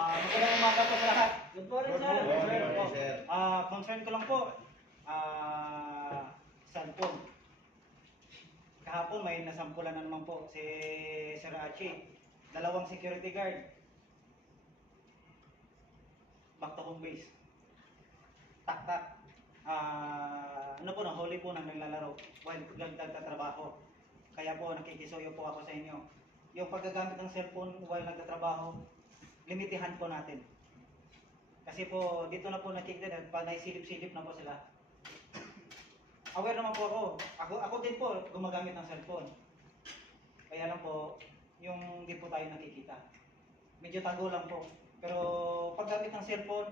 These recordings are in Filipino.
Magandang umaga po sa lahat. Good morning, sir. Good morning, sir. Concern ko lang po, cellphone. Kahapon may nasampulan na naman po si Sir Archie. Dalawang security guard. Back to home base. Tak-tak. Ano po, nahuli po nang naglalaro while nagtatrabaho. Kaya po nakikisuyo po ako sa inyo. Yung paggagamit ng cellphone while nagtatrabaho, limitihan po natin. Kasi po, dito na po nakikita, pag naisilip-silip na po sila. Aware naman po ako din po gumagamit ng cellphone. Kaya lang po, yung di po tayo nakikita. Medyo tago lang po. Pero paggamit ng cellphone,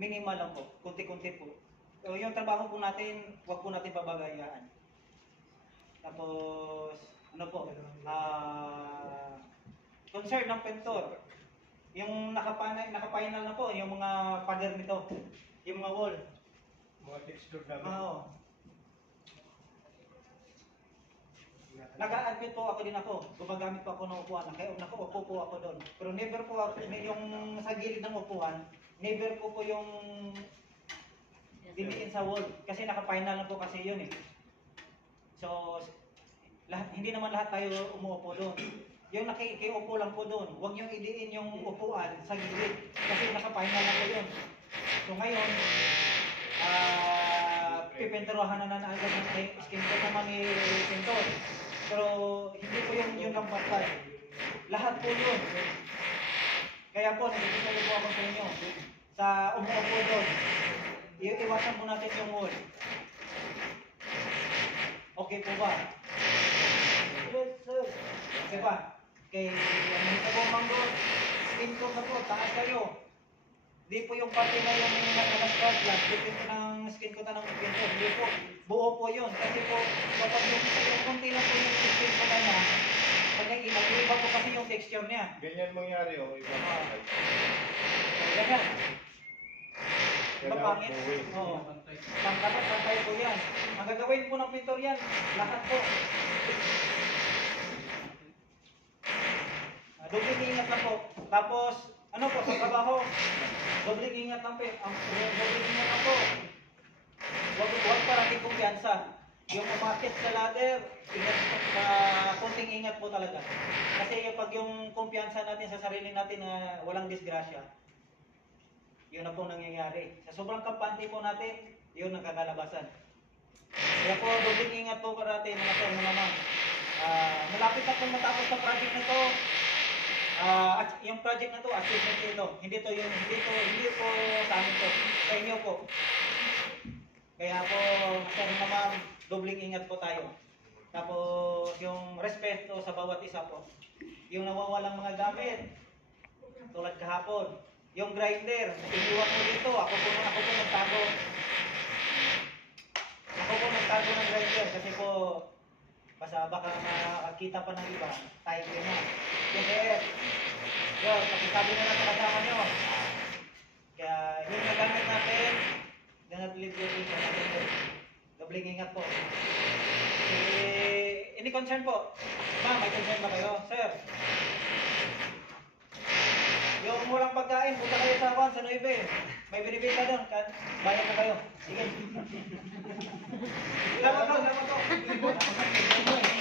minimal lang po, kunti-kunti po. So, yung trabaho po natin, wag po natin pabagayaan. Tapos, ano po, concern ng pentor. Yung nakapainal na po, yung mga pader nito, yung mga wall. Mga texture namin. Oo. Nag-a-admit po ako din ako. Gumagamit po ako ng upuan. Kaya nakaupo po ako doon. Pero never po ako, yung sa gilid ng upuan, never po yung diniin sa wall. Kasi naka-final na po kasi yun eh. So, hindi naman lahat tayo umuupo doon. Yung nakikiupo lang po doon, huwag niyong idiin yung upuan sa gilid. Kasi naka-final na po yun. So ngayon, pipinturuhan na agad ng skin coat naman ni Pintor. Pero hindi po yun lang bantay. Lahat po yun. Kaya po, nagkikita po ako sa inyo. Sa umuupo doon, iwasan po natin yung wall. Okay po ba? Yes, sir. Okay ba? Kay ano po manggo, skin coat na po, taas kayo. Di po yung parte na yung nakastrap lang, depende ng skin coat na ng pinto. Hindi po, buo po yun. Kasi po, kapag yung konti lang po yung skin coat na niya, pag nag-ilang, iba po kasi yung texture niya. Ganyan mangyari, oh. Iba Ganyan. Mapangit. Oo. Pantay po yan. Ang gagawin po ng pintor yan, lahat po. Dobling ingat lang po. Tapos, ano po, sa trabaho, dobling ingat lang po. Dobling ingat lang po. Huwag parating kumpiyansa. Yung umakit sa ladder, ingat po, konting ingat po talaga. Kasi pag yung kumpiyansa natin sa sarili natin na walang disgrasya, yun na po nangyayari. Sa sobrang kampante po natin, yun ang kakalabasan. Kaya po, dobling ingat po parati mga sir, mga ma'am. Malapit na po matapos ang project na to. At yung project na to, achievement ito. Hindi po sa amin to. Sa inyo po. Kaya po, sir na ma'am, dobling ingat po tayo. Tapos, yung respeto sa bawat isa po. Yung nawawalang mga gamit, tulad kahapon. Yung grinder, iniwan mo dito, ako po nagtago. Ako po nagtago ng grinder kasi po, baka makakita pa ng iba, tayo ko na. Yung air, yun, pakisabi na lang sa kasama nyo. Kaya yung nagamit natin, do not leave your people natin. Dobling ingat po. Any concern po? Ma'am, may concern ba kayo? Sir? Yung murang pagkain, punta kayo sa 1 sa 9. May binibenta doon. Bayad na kayo. Sige. Salamat po.